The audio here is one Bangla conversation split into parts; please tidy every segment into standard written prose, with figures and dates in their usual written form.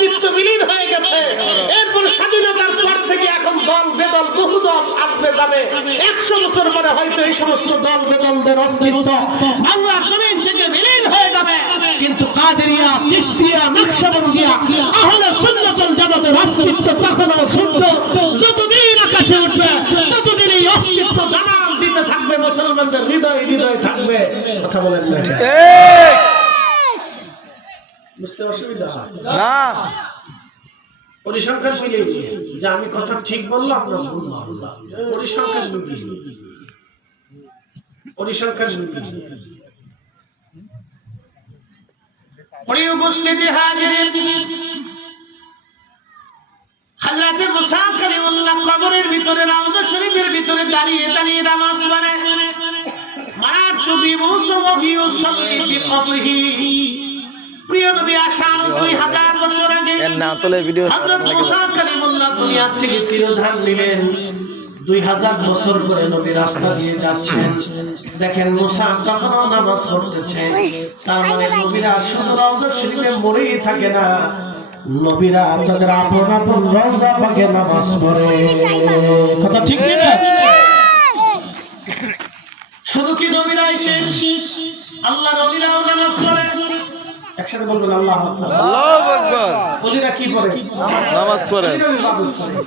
অস্তিত্ব বিলীন হয়ে গেছে। এরপর স্বাধীনতার পর থেকে এখন দল বেদল বহু দল আসবে যাবে, 100 বছর পরে হয়তো এই সমস্ত দল বেদলদের অস্তিত্ব বাংলার জমিন থেকে বিলীন হয়ে যাবে, কিন্তু কাদেরিয়া, চিশতিয়া, নকশবন্দিয়া, আহলে সুন্নাত ওয়াল জামাতের অস্তিত্ব কখনো সূর্য যতদিন আকাশে উঠবে ততদিন এই অস্তিত্ব জানাল দিতে থাকবে, মুসলমানদের হৃদয়ে হৃদয়ে থাকবে। কথা বলেন না ঠিক? বুঝতে অসুবিধা না পরিসংখ্যান মিলিয়ে যে আমি কথা ঠিক বললাম না ভুল বললাম, পরিসংখ্যান মিলিয়ে প্রিয় উপস্থিতি হাজিরিন, হযরত মুসা কালিমুল্লাহ কবরের ভিতরে রওজা শরীফের ভিতরে দাঁড়িয়ে দাঁড়িয়ে নামাজ পড়ে। মারাতু বিমুসা ওয়া বিউসাল্লি ফি কবরিহি। প্রিয় নবী আসার 2000 বছর আগে হযরত মুসা কালিমুল্লাহ দুনিয়া থেকে চিরধাম নিলেন। 2000 বছর পরে নবী রাস্তা দিয়ে যাচ্ছেন, দেখেন মুসা যখন নামাজ পড়তেছে, তার মানে নবীরা শুধু রওজা শরীফে মরেই থাকে না, নবীরা তাদের আপন আপন রওজা পাকে নামাজ পড়ে। কথা ঠিক কি না? শুধু কি নবীরাই শেষ, আল্লাহর ওলিরাও নামাজ পড়ে। একসাথে বলবেন আল্লাহু আকবার। আল্লাহু আকবার। ওলিরা কি করে? নামাজ পড়ে।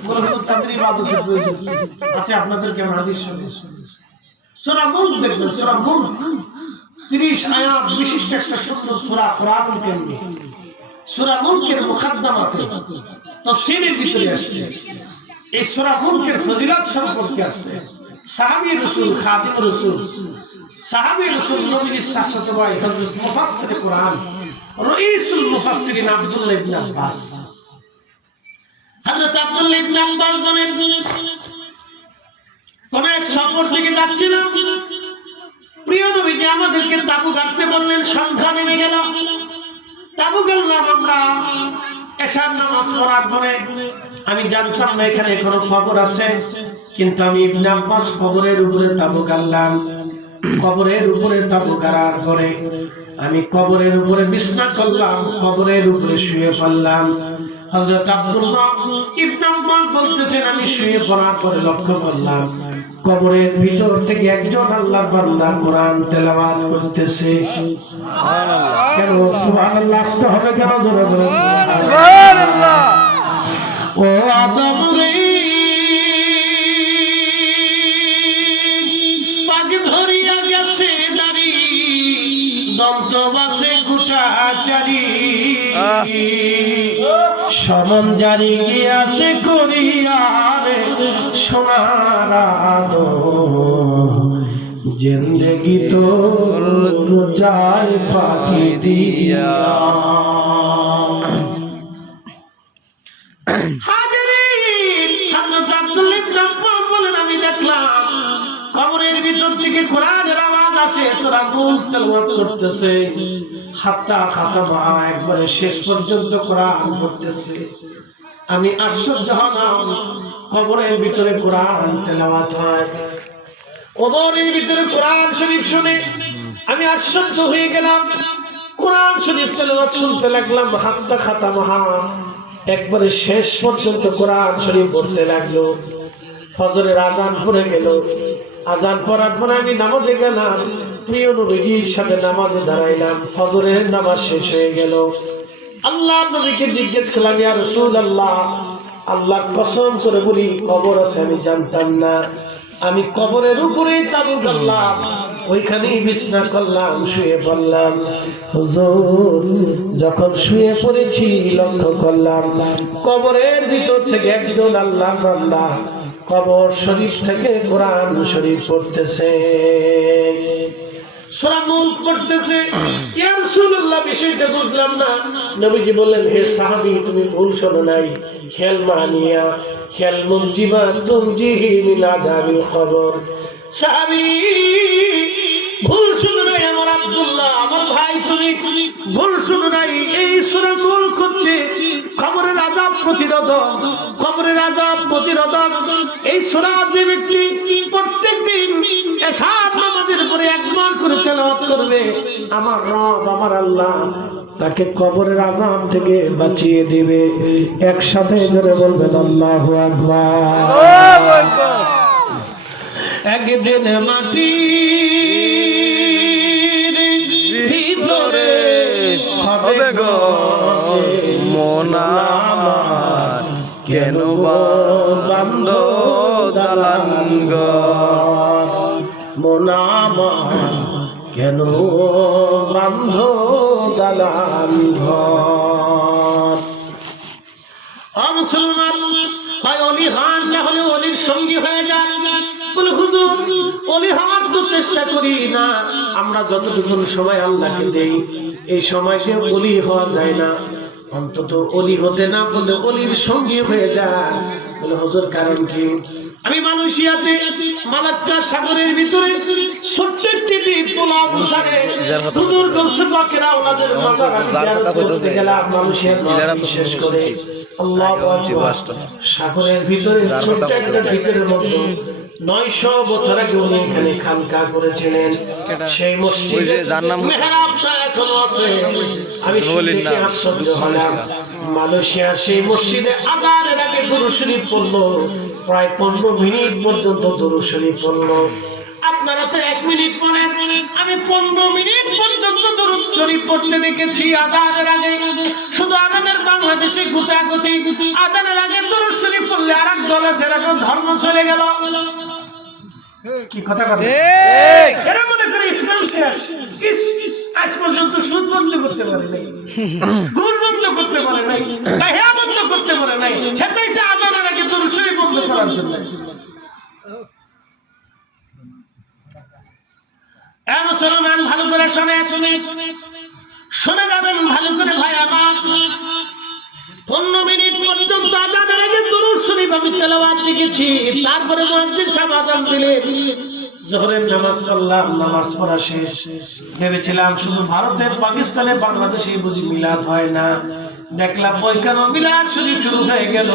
বলুন তাদের ইবাদতের প্রয়োজন আছে আপনাদের কেমন হাদিস শুনে? সূরা মুলক দেখবেন, সূরা মুলক 30 আয়াত বিশিষ্ট একটা সুন্দর সূরা কোরআনুল কারীম। সূরা মুলকের মুকদ্দমাতে তাফসীরের ভিতরে আসছে এই সূরা মুলকের ফজিলত সম্পর্কে আসছে। সাহাবী রাসূল, খাদিম রাসূল, সাহাবী রাসূল নবীর শাশ্বত ভাই হযরত মুফাসসির কোরআন রাইসুল মুফাসসিরিন আব্দুল্লাহ ইবনে আব্বাস, হযরত আব্দুল্লাহ ইবনে আব্বাস বলেন, কোন এক সফর থেকে যাচ্ছিলাম, প্রিয় নবীজি আমাদেরকে তাবু গাড়তে বললেন, সন্ধ্যা নেমে গেল, তাবু গেলাম আমরা। এশার নামাজ পড়ার পরে আমি জানতাম না এখানে কোনো কবর আছে, কিন্তু আমি ইবনে আব্বাস কবরের উপরে তাবু গাড়লাম। কবরের উপরে তাবু গাড়ার পরে আমি কবরের উপরে বিছনা করলাম, কবরের উপরে শুয়ে পড়লাম। হযরত আব্দুল্লাহ ইবনে আব্বাস বলতেছেন, আমি শুয়ে পড়ার পরে লক্ষ্য করলাম কবরের ভিতর থেকে একজন আল্লাহর বান্দা কোরআন তেলাওয়াত করতেছে। সুবহানাল্লাহ। কেন সুবহানাল্লাহ আসতে হবে কেন? জোরে বলুন সুবহানাল্লাহ। ও আদম রে পাগ ধরিয়া গেছে নারী, দন্ত বাসে কুটাচারি, সমন জারি গিয়াছে করিয়ারে সোনার আদম, জিন্দেগি তোর যায় ফাঁকি দিয়া। হাজিরিন, হযরত আব্দুল্লাহ ইবনে আব্বাস বলেন, আমি দেখলাম কবরের ভিতর থেকে কোরআনের আওয়াজ আসে, সূরা মুলক তেলাওয়াত করতেছে, হাত্তা খাতামা, একবারে শেষ পর্যন্ত কোরআন পড়তেছে। আমি আশ্চর্য হলাম, কবরের ভিতরে কোরআন তেলাওয়াত হয়, কবরের ভিতরে কোরআন শরীফ শুনে আমি আশ্চর্য হয়ে গেলাম। কোরআন শরীফ তেলাওয়াত শুনতে লাগলাম, হাত্তা খাতামা, একবারে শেষ পর্যন্ত কোরআন শরীফ পড়তে লাগলো। ফজরের আযান পড়ে গেল, আযান পড়ার পরে আমি নামাজে গেলাম, প্রিয় নবীজির সাথে নামাজে দাঁড়াইলাম। ফজরের নামাজ শেষ হয়ে গেল, আল্লাহর নবীকে জিজ্ঞেস করলাম, ইয়া রাসূলুল্লাহ, আল্লাহর কসম করে বলি কবর আছে আমি জানতাম না, আমি কবরের উপরেই তাবু গাড়লাম, ওইখানেই বিছনা করলাম, শুয়ে পড়লাম। হুজুর, যখন শুয়ে পড়েছি লক্ষ্য করলাম কবরের ভিতর থেকে একজন আল্লাহর বান্দা কবর শরীফ থেকে কোরআন শরীফ পড়তেছে, সূরা মুলক পড়তেছে। ইয়া রাসূলুল্লাহ, বিষয়টা বুঝলাম না। নবীজি বললেন, হে সাহাবী, তুমি ভুল শোনো নাই, খেল মানিয়া খেল মুনজিবা তুনজিহি মিন আযাবিল কবর। সাহাবী, ভুল শুনো নাই আমার আব্দুল্লাহ, আমার ভাই, তুমি ভুল শুনো নাই। এই সূরা মুলক হচ্ছে কবরের আযাব প্রতিরোধক, কবরের আযাব প্রতিরোধক। এই সূরা যে ব্যক্তি প্রত্যেকদিন এশার নামাজের পরে একবার করে তেলাওয়াত করবে, আমার রব, আমার আল্লাহ তাকে কবরের আযাব থেকে বাঁচিয়ে দিবে। একসাথে ধরে বলবেন আল্লাহু আকবার। আল্লাহু আকবার। একদিন মাটির ভিতরে হবে গো মন আমার, কেন বান্ধ দালান ঘর? মন আমার, কেন বান্ধ দালান ঘর? মুসলমান ভাই, অলি হান না হলে অলির সঙ্গী হয়ে যান। বলে হুজুর, অলি হওয়ার তো চেষ্টা করি না, আমরা যতটুকু সময় আল্লাহকে দেই এই সময়কে অলি হওয়া যায় না। অন্তত অলি হতে না বলে অলির সঙ্গী হয়ে যায়। বলে হুজুর কারণ কি? আমি মালয়েশিয়াতে মালাক্কা সাগরের ভিতরে ছোট্ট একটি দ্বীপ পোলাও সারে হুজুর গৌসে পাকের আওলাদের মাজার জিয়ারত করতে গেলাম। মালয়েশিয়ার বিশেষ করে আল্লাহু আকবার, সাগরের ভিতরে ছোট্ট একটা দ্বীপের মধ্যে 900 বছর আগে উনি এখানে খানকা করেছিলেন। সেই মসজিদে মেহরাবটা এখনো আছে। আমি দেখে আশ্চর্য হলাম, মালয়েশিয়ার সেই মসজিদে আযানের আগে দুরূদ শরীফ পড়লো, প্রায় 15 মিনিট পর্যন্ত দুরূদ শরীফ পড়লো। আপনারা তো 1 মিনিট পড়েন, আমি 15 মিনিট পর্যন্ত দুরূদ শরীফ পড়তে দেখেছি আযানের আগে। শুধু আমাদের বাংলাদেশে গুতাগুতি, আযানের আগে দুরূদ শরীফ পড়লে আরেক দল আছে, এরকম ধর্ম চলে গেল। কি কথা কথা এরা মনে করে ইসলাম শেষ। আজ পর্যন্ত সুদ বন্ধ করতে পারে নাই, ঘুষ বন্ধ করতে পারে নাই, কাহিয়া বন্ধ করতে পারে নাই, হেতাইছে আযানের আগে দুরূদ শরীফ বন্ধ করার জন্য। মুসলমান ভালো করে শুনে যাবেন ভালো করে ভাই আমার। 15 মিনিট পর্যন্ত আযানের আগে দুরূদ শরীফ আমি তেলাওয়াত লিখেছি। তারপরে মুয়াজ্জিন সাহেব আযান দিলেন, যোহরের নামাজ পড়লাম, নামাজ পড়া শেষ। ভেবেছিলাম শুধু ভারতের, পাকিস্তানে, বাংলাদেশে বুঝি মিলাদ হয় না। দেখলাম ওইখানে মিলাদ শরীফ শুরু হয়ে গেল।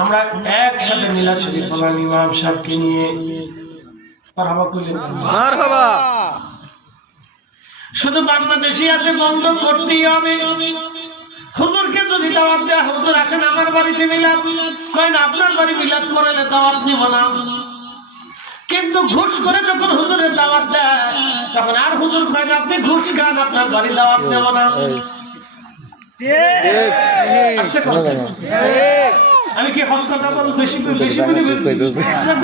আমরা একসাথে মিলাদ শরীফ পড়লাম ইমাম সাহেবকে নিয়ে। মারহাবা কইলেন, মারহাবা। শুধু বাংলাদেশি আছে বন্ধ করতেই হবে। হুজুরকে যদি দাওয়াত দেয়া, হুজুর আসেন আমার বাড়িতে মিলাদ, কয় না আপনার বাড়ি মিলাদ করালে দাওয়াত নিব না। কিন্তু ঘুষ করে যখন হুজুরের দাওয়াত দেয়, তখন আর হুজুর কয় না আপনি ঘুষ খান, আপনার বাড়ি দাওয়াত দেব না। আমি কি হক কথা বল? বেশি বলি,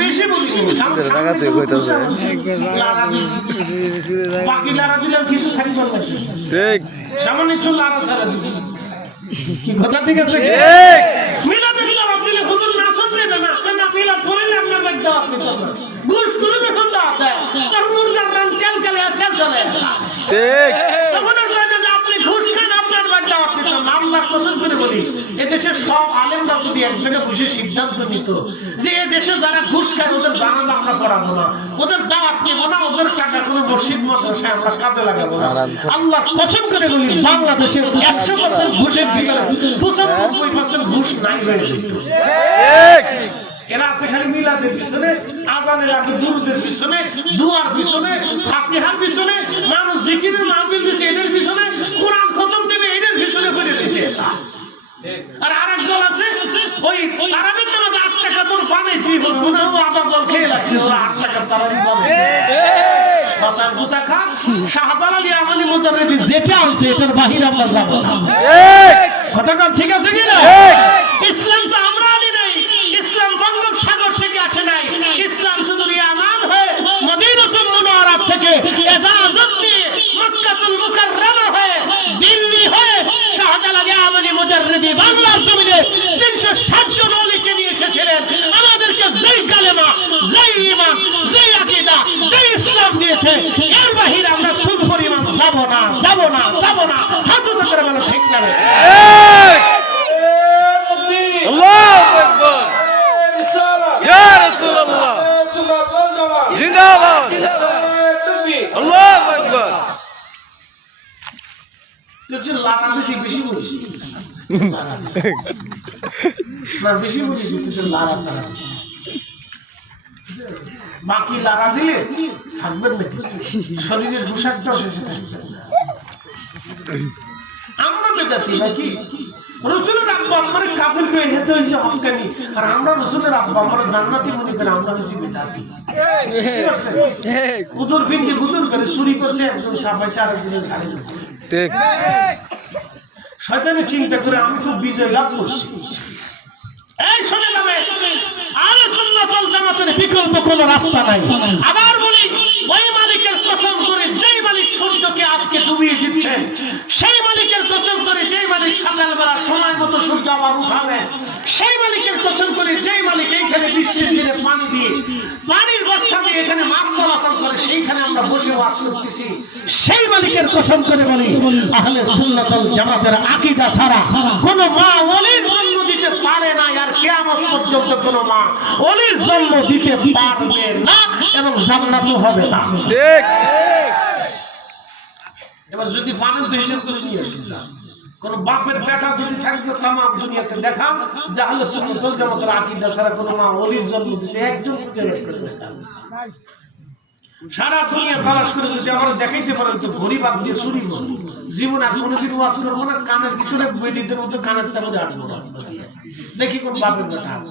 বেশি বলি। বাকি লারা দিলে কিছু থাকবে না, ঠিক সামান্য একটু লারা ছাড়া দিচ্ছি। কি কথা ঠিক আছে? মিলাদের দাওয়াত দিলে হুজুর নাসব নেবে না, না মিলাদ করলে আপনার বাড়ি দাওয়াত নিতে হবে। ঘুষ করে যখন দাওয়াত দেয়, তখন মুরগার রান ক্যালকালে আসে চলে। ঠিক তখন আর কয় না যে আপনি ঘুষ খান, আপনার বাড়ি দাওয়াত নিতে হবে। আল্লাহর কসম করে বলি, এদেশের সব আলেমরা যদি এক জায়গায় বসে সিদ্ধান্ত নিত যে এদেশে যারা ঘুষ খায় ওদের জানাজা আমরা পড়াবো না, ওদের দাওয়াত নেব না, ওদের টাকা কোনো মসজিদ মাদ্রাসায় আমরা কাজে লাগাবো না, আল্লাহর কসম করে বলি বাংলাদেশের 100% ঘুষের ভিতরে 95% ঘুষ নাই হয়ে যেত। এরা আছে খালি মিলাদের পিছনে, আযানের আগে দুরূদের পিছনে, দুয়ার পিছনে, ফাতিহার পিছনে, মানুষ জিকিরের মাহফিল দিছে এদের পিছনে, কোরআন খতম দেবে এদের পিছনে করে দিয়েছে। আর আরেক দল আছে ওই তারাবির নামাজ 8 টাকা তোর পানি তুই মনে হবে আধা জল খেয়ে লাগছে, ওরা 8 টাকা তারাবি পাবে। মাতার গোতা খা, শাহজালাল আলী আমানি মুজাররিদি যেটা আনছে এটার বাহিরে আমরা যাব না। কথা কম ঠিক আছে কি না? ইসলাম তো আমরা আনি নাই, ইসলাম বঙ্গোপসাগর থেকে আসে নাই, ইসলাম শুধু ইয়ামান হয়ে মদিনাতুল মুনাওয়ারা থেকে ইজাজত নিয়ে মক্কাতুল মুকাররমা হয়ে দিল্লি হয়ে শাহজালাল আলী আমানি মুজাররিদি বাংলার জমিনে 360 জন ওলিকে নিয়ে এসেছিলেন। আমাদেরকে যেই কালেমা, যেই ঈমান, যেই আকীদা, যেই ইসলাম দিয়েছে, এর বাহিরে আমরা সুদ পরিমাণ যাব না, যাব না, যাব না। হাত উঁচু করে বলো ঠিক না? আল্লাহু আকবার। ইয়া রাসূলুল্লাহ জিন্দাবাদ। আল্লাহু আকবার। তুই লারা বেশি বেশি বলিস না, বেশি বলিস তুই লারা ছাড়া। বাকি লারা দিলে থাকবেন নাকি? শরীরের পোশাকটাও শেষে থাকবে। আমরা বেদাতি নাকি? রসুলের আব্বা আম্মারে কাফের করে হেতে হয়েছে হক্কানি, আর আমরা রসুলের আব্বা আম্মারে জান্নাতি মনে করে আমরা হয়েছি বেদাতি। উদর ফিনকে গুদর করে চুরি করছে, একজন সাফাইছে আর একজনের ছাড়ে দিচ্ছে। ঠিক শয়তানের চিন্তা করে আমি খুব বিজয় লাভ করছি। এই শুনে যাবে, আহলে সুন্নাত ওয়াল জামাতের বিকল্প কোনো রাস্তা নাই। আবার বলি, ওই মালিকের কসম করে যেই মালিক সূর্যকে আজকে ডুবিয়ে দিচ্ছে, সেই মালিকের কসম করে যেই মালিক সকালবেলা সময় মতো সূর্য আবার উঠাবে, সেই মালিকের কসম করে যেই মালিক এইখানে বৃষ্টির দিনে পানি দিয়ে পানির বর্ষা দিয়ে এখানে মাছ চলাচল করে, সেইখানে আমরা বসে ওয়াজ করতেছি, সেই মালিকের কসম করে বলি, আহলে সুন্নাত ওয়াল জামাতের আকীদা ছাড়া কোনো মা ওলির জন্ম দিতে পারে না, আর কিয়ামত পর্যন্ত কোনো মা ওলির জন্ম দিতে পারবে না এবং জান্নাতও হবে না। ঠিক এবার যদি মানেন তো হিসাব করে নিয়ে আসুন, কোন বাপের বেটা যদি থাকতো তামাম দুনিয়াতে দেখান যে আহলে সুন্নাত ওয়াল জামাতের আকীদা ছাড়া কোনো মা ওলির জন্ম দিতে একজন বের করে দেখান। সারা দুনিয়া তালাশ করে যদি আমরা দেখাইতে পারেন তো ঘড়ি বাদ দিয়ে চুরি করবো, জীবন আর কোনোদিন ওয়াজ করবো না, কানের ভিতরে বেডিদের মতো কানের তালে আটবো রাস্তা দিয়ে, দেখি কোন বাপের বেটা আছে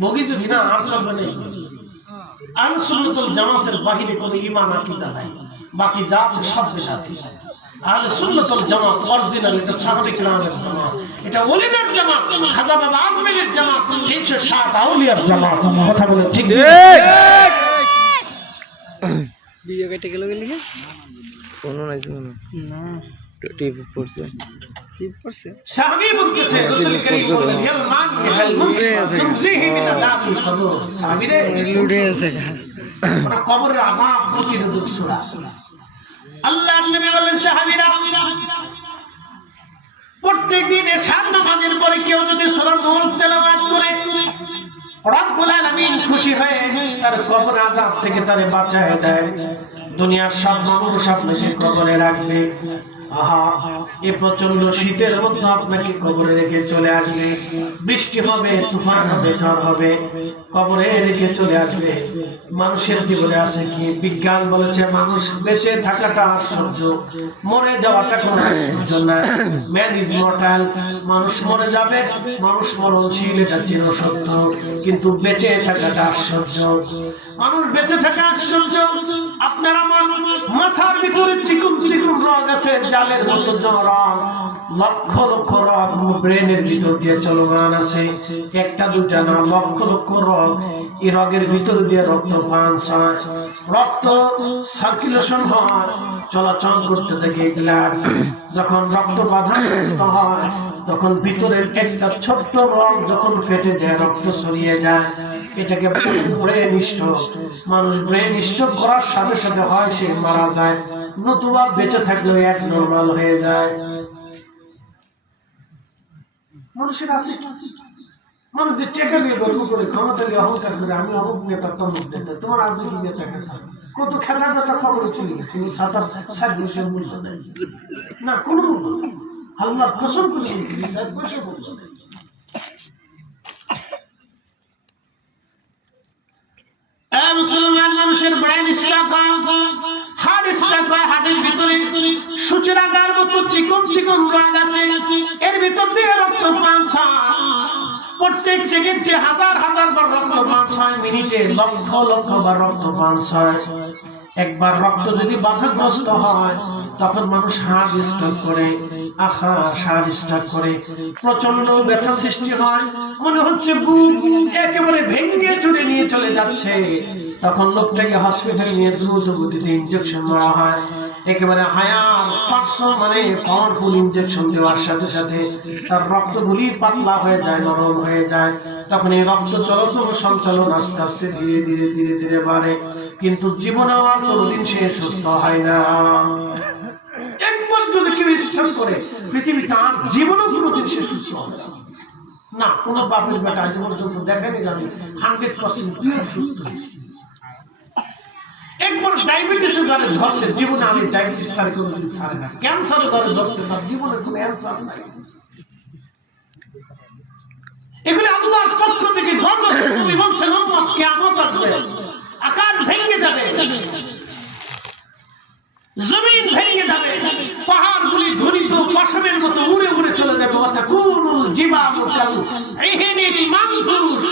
ভোগী যদি না আর চলবে না। আহলে সুন্নাত ওয়াল জামাতের বাহিরে কোনো ঈমান আকীদা নাই, বাকি যা আছে সব বেদাতি। আহলে সুন্নাত ওয়াল জামাত অরিজিনাল, এটা সাহাবায়ে কিরামের জামাত, এটা ওলিদের জামাত, খাজা বাবা আজমিরের জামাত, 360 আউলিয়ার জামাত। কথা বলে ঠিক ঠিক ভিডিও কেটে গেল লিখে কোনো নাই না টিপ পড়ছে টিপ করছে সাহাবী বলতেছে রাসূল করিম বলেন ইয়াল মান ইয়াল মুনফিক তুমজিহি বিনা দাফিল কবর। সাহাবীরে লুটে আছে কবরের আযাব প্রতিরোধক সূরা। আল্লাহর নবী বলেন সাহাবীরা প্রত্যেকদিন এশার নামাজের পরে কেউ যদি সূরা নূর তেলাওয়াত করে, রব্বুল আলামিন খুশি হয়ে তার কবর আযাব থেকে তারে বাঁচায় দেয়। দুনিয়ার সব মানুষ আপনাকে কবরে রাখবে, আহা এই প্রচন্ড শীতের মধ্যে আপনাকে কবরে রেখে চলে আসবে, বৃষ্টি হবে, তুফান হবে, ঝড় হবে, কবরে রেখে চলে আসবে। মানুষের জীবনে আছে কি? বিজ্ঞান বলেছে মানুষ বেঁচে থাকাটা আশ্চর্য, মরে যাওয়াটা কোনো আশ্চর্য না। ম্যান ইজ মর্টাল, মানুষ মরে যাবে, মানুষ মরণশীল, এটা চিরসত্য, কিন্তু বেঁচে থাকাটা আশ্চর্য। মানুষ বেঁচে থাকা আশ্চর্য। আপনার আমার মাথার ভিতরে চিকুন চিকুন রগ আছে, জালের মতো রগ, লক্ষ লক্ষ রগ ব্রেনের ভিতর দিয়ে চলমান আছে, একটা দুটা না, লক্ষ লক্ষ রগ। এই রগের ভিতর দিয়ে রক্ত পাস হয়, রক্ত সার্কুলেশন হয়, চলাচল করতে থাকে ব্লাড। যখন রক্ত বাধাগ্রস্ত হয় তখন ভিতরের একটা ছোট্ট রগ যখন ফেটে যায়, রক্ত ছড়িয়ে যায়, এটাকে ব্রেন স্ট্রোক। মানুষ ব্রেন স্ট্রোক করার সাথে সাথে হয় সে মারা যায়, নতুবা বেঁচে থাকলেও এক নরমাল হয়ে যায়। মানুষের আছে মানুষ যে টেকা নিয়ে গর্ব করে, ক্ষমতা নিয়ে অহংকার করে, আমি অমুক নেতা তমুক নেতা, তোমার আজ কি নেতা খেতা, কত খেলার কথা খবরে চলে গেছে, সাতার ষাট বছর মূল্য নেই না, কোনো আল্লাহর কসম করে মুসলমান মানুষের ব্রেন স্ট্রোক হয়, হার্ট স্ট্রোক হয়, হার্টের ভিতরে সূচের আকার মতো চিকন চিকন রগ আছে, এর ভিতর দিয়ে রক্ত পাস হয়। প্রত্যেক সেকেন্ডে হাজার হাজার বার রক্ত পাস হয়, মিনিটে লক্ষ লক্ষ বার রক্ত পাস হয়। একবার রক্ত যদি বাধাগ্রস্ত হয় তখন মানুষ হার্ট স্ট্রোক করে, হার্ট স্ট্রোক করে, প্রচন্ড ব্যথা সৃষ্টি হয়, মনে হচ্ছে বুক একেবারে ভেঙে চুরে নিয়ে চলে যাচ্ছে। তখন লোকটাকে হসপিটালে নিয়ে দ্রুত গতিতে ইনজেকশন মারা হয়, একেবারে হায়ার 500 মানে পাওয়ারফুল ইনজেকশন দেওয়ার সাথে সাথে তার রক্তগুলি পাতলা হয়ে যায়, নরম হয়ে যায়। তখন এই রক্ত চলাচল সঞ্চালন আস্তে আস্তে ধীরে ধীরে ধীরে ধীরে বাড়ে, কিন্তু জীবনে আর কোনোদিন সে সুস্থ হয় না। একবার যদি কেউ স্ট্রোক করে পৃথিবীতে আর জীবনেও কোনোদিন সে সুস্থ হবে না। কোনো বাপের বেটা আজ পর্যন্ত দেখেনি জানি 100% সুস্থ হয়েছে। একবার ডায়াবেটিসে যারা ধরছে, জীবনে আমি ডায়াবেটিস তার কোনোদিন ছাড়ে না। ক্যান্সারে যারা ধরছে তার জীবনে কোনো অ্যান্সার নাই। এগুলি আল্লাহর পক্ষ থেকে গজব। তুমি বলছেন কিয়ামত আসবে, আকাশ ভেঙে যাবে, জমিন ভেঙে যাবে, পাহাড়গুলি ধরিত পশমের মতো উড়ে উড়ে চলে যাবে। ওয়াতাকুনুল জিবালু কাল ইহনিল মানফুস,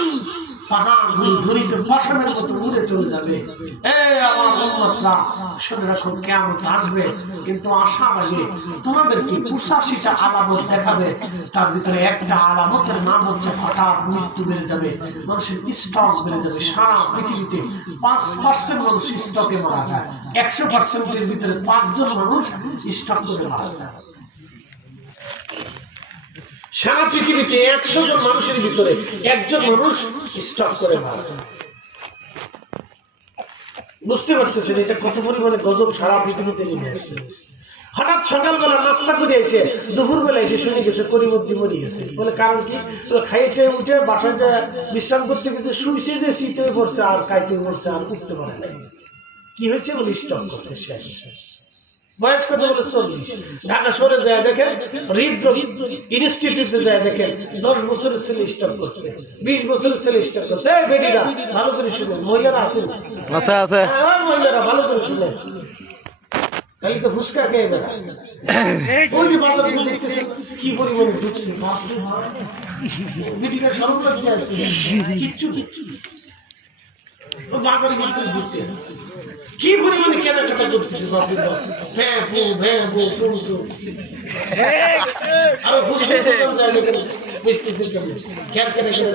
পাহাড়গুলি ধরিত পশমের মতো উড়ে চলে যাবে। আমার উম্মতরা, শুনে রাখো, কিয়ামত আসবে, কিন্তু আসার আগে তোমাদেরকে ৮৫টা আলামত দেখাবে। তার ভিতরে একটা আলামতের নাম হচ্ছে হঠাৎ মৃত্যু বেড়ে যাবে, মানুষের স্টক বেড়ে যাবে। সারা পৃথিবীতে ৫% মানুষ স্টকে মারা যায়, ১০০%-এর ভিতরে ৫ জন মানুষ স্টক করে মারা যায়। সারা পৃথিবীতে ১০০ জন মানুষের ভিতরে ১ জন মানুষ স্টক করে মারা যায়। বুঝতে পারতেছেন এটা কত পরিমাণে গজব সারা পৃথিবীতে নেমে আসছে। হঠাৎ সকালবেলা নাস্তা করে এসে দুপুরবেলা এসে শুনে গেছে করিমদ্দি মরে গেছে। বলে কারণ কি? খাইতে উঠে বাসায় যায় বিশ্রাম করতে গেছে, শুইছে যে শীতে পড়ছে আর খাইতে পড়ছে আর উঠতে পারে না। কি হয়েছে? বলে স্টক করছে শেষ। বয়স কত? বলে ৪০। ঢাকা শহরে যায় দেখেন, হৃদরোগ ইনস্টিটিউটে যায় দেখেন ১০ বছরের ছেলে স্টক করছে, ২০ বছরের ছেলে স্টক করছে। এই বেটিরা ভালো করে শুনেন, মহিলারা আছেন? আছে। মহিলারা ভালো করে শুনেন, তাহলে তো ফুসকা খেয়ে বেড়ায়। ওই যে বাজারে দেখতেছে কি পরিমাণে ঢুকছে, বেটিরা সরব লাগছে কিচ্ছু বাজারে ঢুকছে, কি পরিমাণে কেনাকাটা করতেছে।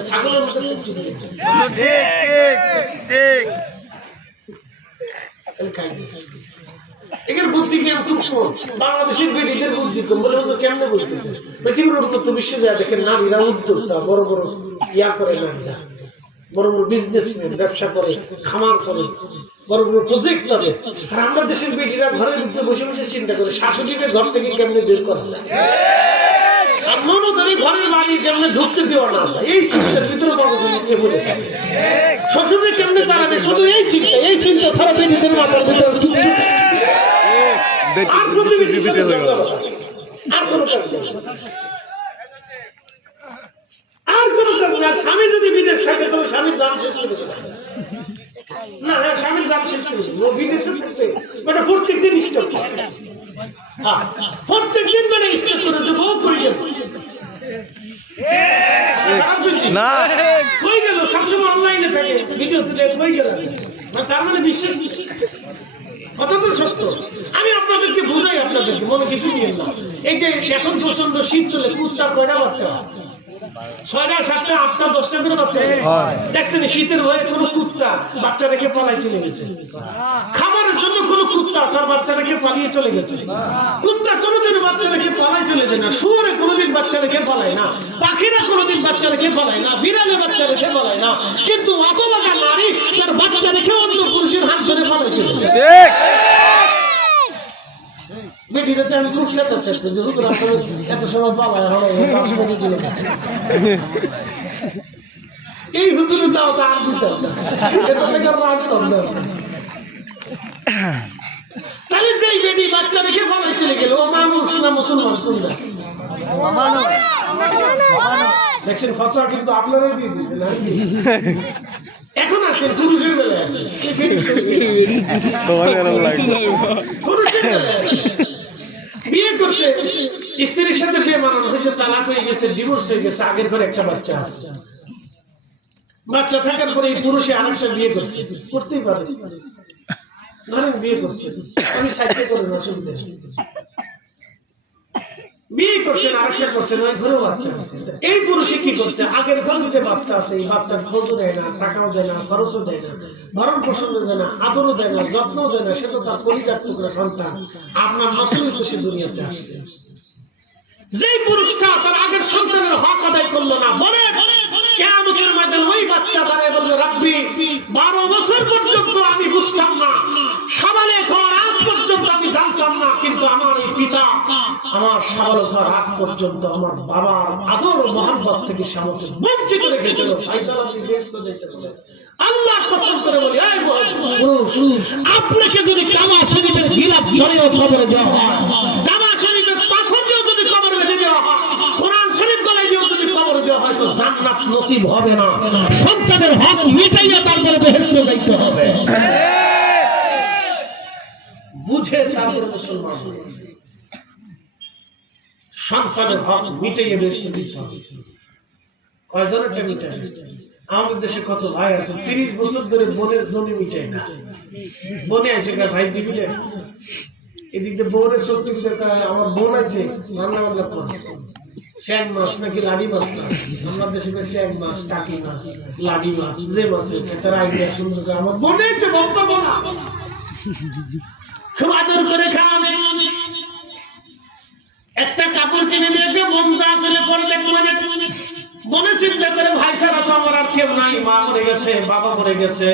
ছাগলের মতো এখানে বুদ্ধি জ্ঞান খুব কম। বাংলাদেশের বেটিদের বুদ্ধি কম। বলে কেমনে বলতেছে? পৃথিবীর উন্নত বিশ্বে যায় দেখেন নারীরা উদ্যোক্তা, বড় বড় ইয়া করে, নারীরা বড় বড় বিজনেসম্যান, ব্যবসা করে, খামার করে, বড় বড় প্রজেক্ট করে। আর আমরা দেশের বেটিরা ঘরের ভিতরে বসে বসে চিন্তা করে শাশুড়িকে ঘর থেকে কেমনে বের করা যায়, আর ননদারি ঘরের বাড়ি কেমনে ঢুকতে দেওয়া না যায়। এই চিন্তার ভিতরে বড় বলে শ্বশুরে কেমনে তাড়াবে, শুধু এই চিন্তা ছাড়া বেটিদের মাথার ভিতরে আর কোন কাজ না। স্বামী যদি বিদেশ থাকে তাহলে স্বামীর দাম শেষ করে দেবে না। স্বামীর দাম শেষ করে দেবে। বিদেশে থাকছে ওটা প্রত্যেকদিন স্টক, প্রত্যেকদিন মানে স্টক করে দেবো করে না হয়ে গেল। সবসময় অনলাইনে থাকে, ভিডিওতে হয়ে গেল। তার মানে বিশ্বাস কথা তো সত্য। আমি আপনাদেরকে বুঝাই, আপনাদেরকে মনে কিছু নিয়ে না। এই যে এখন প্রচন্ড শীত চলে, কুত্তার কয়টা বাচ্চা? ৬টা ৭টা ৮টা ১০টা করে বাচ্চা দেখছেন। শীতের ভয়ে কোনো কুত্তা বাচ্চা রেখে পালাই চলে গেছে। খাবারের জন্য কোনো কুত্তা তার বাচ্চা রেখে পালিয়ে চলে গেছে। কুত্তা কোনোদিন বাচ্চা রেখে পালাই চলে যায় না, শুয়োরে কোনোদিন বাচ্চা রেখে পালায় না, পাখিরা কোনোদিন বাচ্চা রেখে পালায় না, বিড়ালে বাচ্চা রেখে পালায় না। কিন্তু অতবাগা নারী তার বাচ্চা রেখে অন্য পুরুষের হাত ধরে পালাই চলে যায়। বেটিটাতে আমি খুব সাথে এত সময় পালায় এই হুজুরে দাও তা আর দিতাম না। তাহলে যেই বেটি বাচ্চা রেখে পালাই চলে গেল, ও মানুষ না মুসলমান? শুনলেন দেখছেন, খরচা কিন্তু আপনারাই দিয়ে দিচ্ছেন। এখন আসেন পুরুষের বেলায় আসেন, বিয়ে করছে, স্ত্রীর সাথে বিয়ে মানানো হয়েছে, তালাক হয়ে গেছে, ডিভোর্স হয়ে গেছে, আগের ঘরে একটা বাচ্চা আছে। বাচ্চা থাকার পরে এই পুরুষে আরেকটা বিয়ে করছে, করতেই পারে। ধরেন বিয়ে করছে, আমি সাহায্য করেন, অসুবিধা বিয়ে করছেন, আরেকটা করছেন, ওই ঘরেও বাচ্চা আছে। এই পুরুষে কি করছে? আগের ঘরে যে বাচ্চা আছে, এই বাচ্চার খোঁজও দেয় না, টাকাও দেয় না, খরচও দেয় না, ভরণ পোষণ দেয় না, আদরও দেয় না, যত্নও দেয় না। সে তো তার পরিবার টুকরা সন্তান, আপনার নসলই তো সে দুনিয়াতে আসছে। যেই পুরুষটা তার আগের সন্তানের হক আদায় করলো না, বলে কিয়ামতের ময়দানে ওই বাচ্চা দাঁড়িয়ে বলবে, রাব্বি ১২ বছর পর্যন্ত আমি বুঝতাম না, সাবালেক হওয়ার আগ পর্যন্ত আমি জানতাম না, কিন্তু আমার এই পিতা আমার সাবালেক হওয়ার আগ পর্যন্ত আমার বাবার আদর ও মহব্বত থেকে সে আমাকে বঞ্চিত রেখেছিল। আল্লাহ কসম করে বলি, আপনাকে যদি কাবা শরীফের গিলাফ জড়িয়ে কবরে দেওয়া হয়, কাবা শরীফের পাথর দিয়ে যদি কবরে বেঁধে দেওয়া হয়, কোরআন শরীফ গলায় দিয়ে যদি কবর দেওয়া হয়, তো জান্নাত নসিব হবে না। সন্তানের হক মিটাইয়া তারপরে বেহেশতে যাইতে হবে। বুঝে বুঝে তারপরে মুসলমান হবে। সন্তানের হক মিটাইয়ে বেরতে দিতে হবে। কয়জনেরটা মিটাই? আমাদের দেশে কত ভাই আছে 30 বছর ধরে বোনের জমি মিটাই না। বোনে এসে ভাই দিবি না, এদিক দিয়ে বোনের সত্যি আমার বোন আছে রান্না বান্না করে শ্যাং মাছ নাকি লাডি মাছ না, আমার দেশে শ্যাং মাছ, টাকি মাছ, লাডি মাছ, যে মাছের তারা আইডিয়া সুন্দর করে আমার বোনে আছে বক্তব্য না, খুব আদর করে খাওয়াবে। একটা কাপড় কিনে দিয়েছে বোন যা চলে পড়ে দেখবে মনে চিন্তা করে ভাই ছাড়া তো আমার আর কেউ নাই, মা মরে গেছে, বাবা মরে গেছে,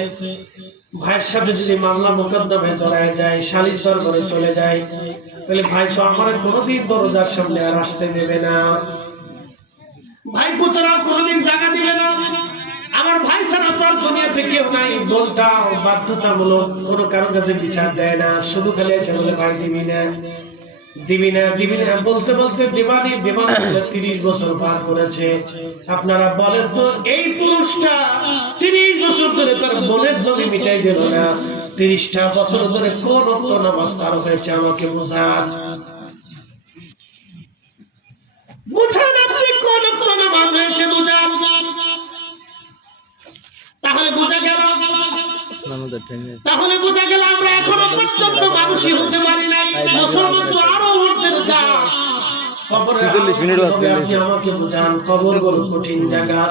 ভাইয়ের সাথে যদি মামলা মোকদ্দমায় জড়ায় যায়, সালিশ দরবারে চলে যায়, তাহলে ভাই তো আমার কোনোদিন দরজার সামনে আর আসতে দেবে না, ভাই পুত্ররা কোনোদিন জায়গা দিবে না। আমার ভাই ছাড়া তো আর দুনিয়াতে কেউ নাই। বোনটা বাধ্যতামূলক কোনো কারোর কাছে বিচার দেয় না, শুধু খালি এসে বলে ভাই দিবি না দিবি না দিবি না বলতে বলতে দেবানি 30 বছর পার করেছে। আপনারা বলেন তো এই পুরুষটা 30 বছর ধরে তার বোনের জমি মিটাই দিল না, 30টা বছর ধরে কোন ওয়াক্ত নামাজ তার হয়েছে? আমাকে বুঝান, বুঝান আপনি কোন ওয়াক্ত নামাজ হয়েছে, বুঝান। তাহলে বোঝা গেল, তাহলে বোঝা গেল আমরা এখনো পর্যন্ত মানুষই হতে পারি নাই। মুসলমান তো আরো উঠতে চায়। 46 মিনিট আছে। আপনি আমাকে বুঝান, কবর বড় কঠিন জায়গা,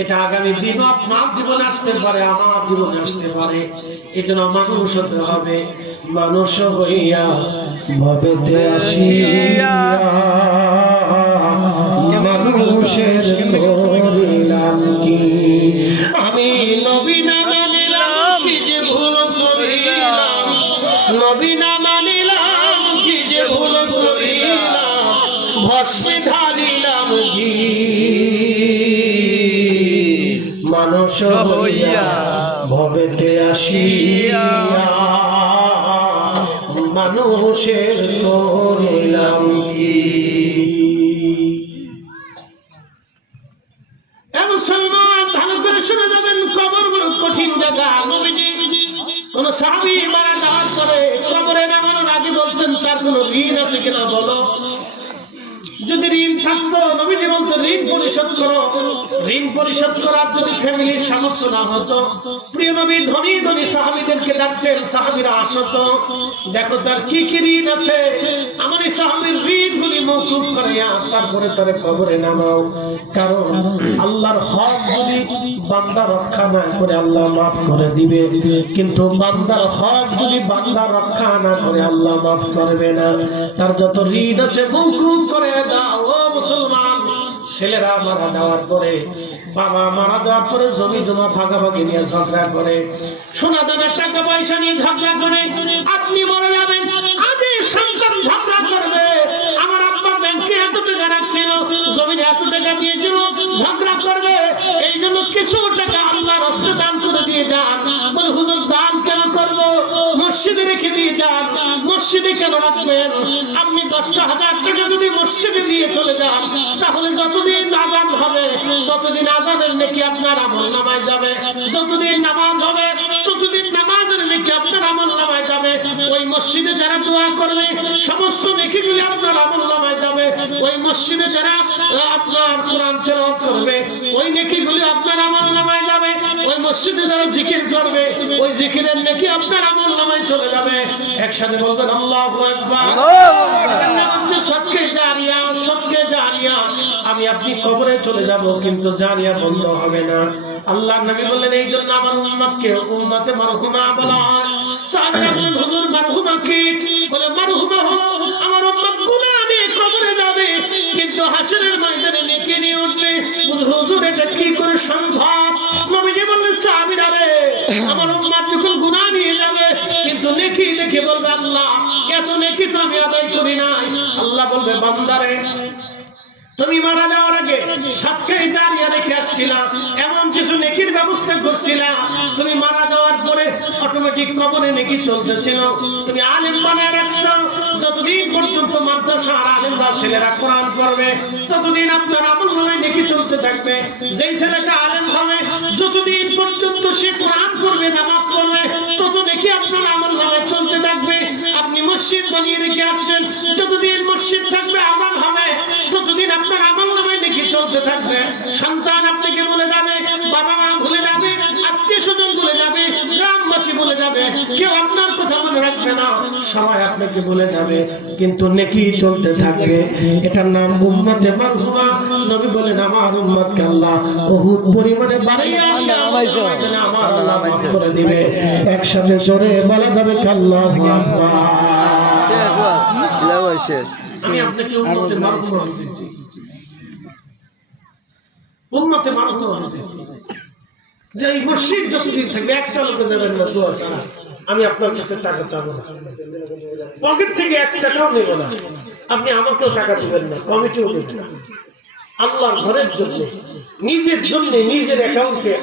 এটা আগামী দিন আপনার জীবনে আসতে পারে, আমার জীবনে আসতে পারে। এজন্য মানুষ হতে হবে, মানুষ হইয়া ভবেতে আসিয়া মানুষের করিলাম কি, আমি নবী না মানিলাম কি যে ভুল করিলাম, নবী না মানিলাম কি যে ভুল করিলাম, ভস্মে ঢালিলাম ঘি, মানুষ হইয়া ভবেতে আসিয়া মানুষের করিলাম কি। মুসলমান ভালো করে শুনে যাবেন, কবর বড় কঠিন জায়গা। নবীজি কোন সাহাবী মারা যাওয়ার পরে কবরে নামানোর আগে বলতেন তার কোন ঋণ আছে কিনা বলো, যদি ঋণ থাকতো নবীজি বলতেন ঋণ পরিশোধ করো। ঋণ পরিশোধ করার যদি ফ্যামিলির সামর্থ্য না হতো, প্রিয় নবী ধনী ধনী সাহাবীদেরকে ডাকতেন, সাহাবীরা আসত, দেখো তার কি কি ঋণ আছে, আমার এই সাহাবীর ঋণগুলি মওকুফ করাইয়া তারপরে তারে কবরে নামাও। কারণ আল্লাহর হক যদি বান্দা রক্ষা না করে আল্লাহ মাফ করে দিবে, কিন্তু বান্দার হক যদি বান্দা রক্ষা না করে আল্লাহ মাফ করবে না। তার যত ঋণ আছে মওকুফ করে দাও। ও মুসলমান, ছেলেরা মারা যাওয়ার পরে, বাবা মারা যাওয়ার পরে জমি জমা ভাগাভাগি নিয়ে ঝগড়া করে, সোনা দানা টাকা পয়সা নিয়ে ঝগড়া করে। আপনি মরে যাবেন, আগে সন্তান ঝগড়া করবে, আমার আব্বা ব্যাংকে এত টাকা রাখছিল, জমিনে এত টাকা দিয়েছিল, ঝগড়া করবে। এই জন্য কিছু টাকা আল্লাহর রাস্তায় দান করে দিয়ে যান। বলে হুজুর দান কেন করব, মসজিদে রেখে দিয়ে যান। মসজিদে কেন রাখবেন? আপনি 10,000 টাকা যদি মসজিদে দিয়ে চলে যান, তাহলে যতদিন আযান হবে ততদিন আযানের নেকি আপনার আমলনামায় যাবে, যতদিন নামাজ হবে ততদিন নামাজের নেকি আপনার আমলনামায় যাবে। ওই মসজিদে যারা দোয়া করবে সমস্ত নেকিগুলি আপনার আমলনামায় যাবে। ওই মসজিদে যারা আপনার কোরআন তেলাওয়াত করবে ওই নেকিগুলি আপনার আমলনামায় যাবে। ওই মসজিদে যারা জিকির করবে ওই জিকিরের নেকি আপনার আমলনামায় চলে যাবে। একসাথে বলবেন আল্লাহু আকবার। সদকে জারিয়া, সদকে জারিয়া। আমি আপনি কবরে চলে যাব কিন্তু জারিয়া বন্ধ হবে না। আল্লাহর নবী বললেন এই জন্য আমার উম্মতকে উম্মতে মারহুমা বলা হয়। সাহাবারা বলেন হুজুর মারহুমা কি? বলে মারহুমা হলো আমার উম্মত গুনাহ নিয়ে কবরে যাবে কিন্তু হাসরের ময়দানে নেকি নিয়ে উঠবে। হুজুর এটা কি করে সম্ভব? নবীজি বললেন সাহাবীরা রে, আমার উম্মত যখন গুনাহ নিয়ে যাবে কিন্তু নেকি দেখে বলবে আল্লাহ এত নেকি তো আমি আদায় করি নাই। আল্লাহ বলবে বান্দারে তুমি মারা যাওয়ার আগে সাক্ষী জারিয়া রেখে আসছিলা, এমন কিছু নেকির ব্যবস্থা করছিলা, তুমি মারা যাওয়ার পরে অটোমেটিক কবরে নেকি চলতেছিল, তুমি আলেম বানায় রাখছো। যতদিন পর্যন্ত মাদ্রাসার আলেমরা ছেলেরা কোরআন পড়বে ততদিন আপনার আমলনামায় নেকি চলতে থাকবে। যেই ছেলেটা আলেম হবে যতদিন পর্যন্ত সে কোরআন পড়বে নামাজ পড়বে তত নেকি আপনার আমলনামায় চলতে থাকবে। আপনি মসজিদ বানিয়ে রেখে আসছেন। যতদিন মসজিদ থাকবে আযান হবে, ততদিন আপনার আমল নামায় নাকি চলতে থাকবে। সন্তান আপনাকে বলে যাবে, বাবা মা ভুলে যাবে, আত্মীয় স্বজন ভুলে যাবে, গ্রামবাসী বলে যাবে, কেউ আপনার কথা মনে রাখবে না, সবাই আপনাকে বলে যাবে, কিন্তু নেকি চলতে থাকবে। এটার নাম উম্মতে মারহুমা। নবী বলেন আমার উম্মতকে আল্লাহ বহুত পরিমাণে বাড়িয়ে আমার আল্লাহ মাফ করে দিবে। একসাথে জোরে বলা যাবে আল্লাহু আকবার। শেষ ওয়াজ লেওয়া শেষ আমি আপনাকে উম্মতে মারহুমা বলছি, উম্মতে মারহুমা বলছি যে এই মসজিদ যতদিন থাকবে একটা লোকে যাবেন না দোয়া ছাড়া, আমি আপনার কাছে টাকা চাবো না, পকেট থেকে 1 টাকাও নেব না, আপনি আমাকেও টাকা দিবেন না, কমিটিও দেবেন না। আল্লাহর ঘরের জন্য, নিজের জন্য, নিজের অ্যাকাউন্টে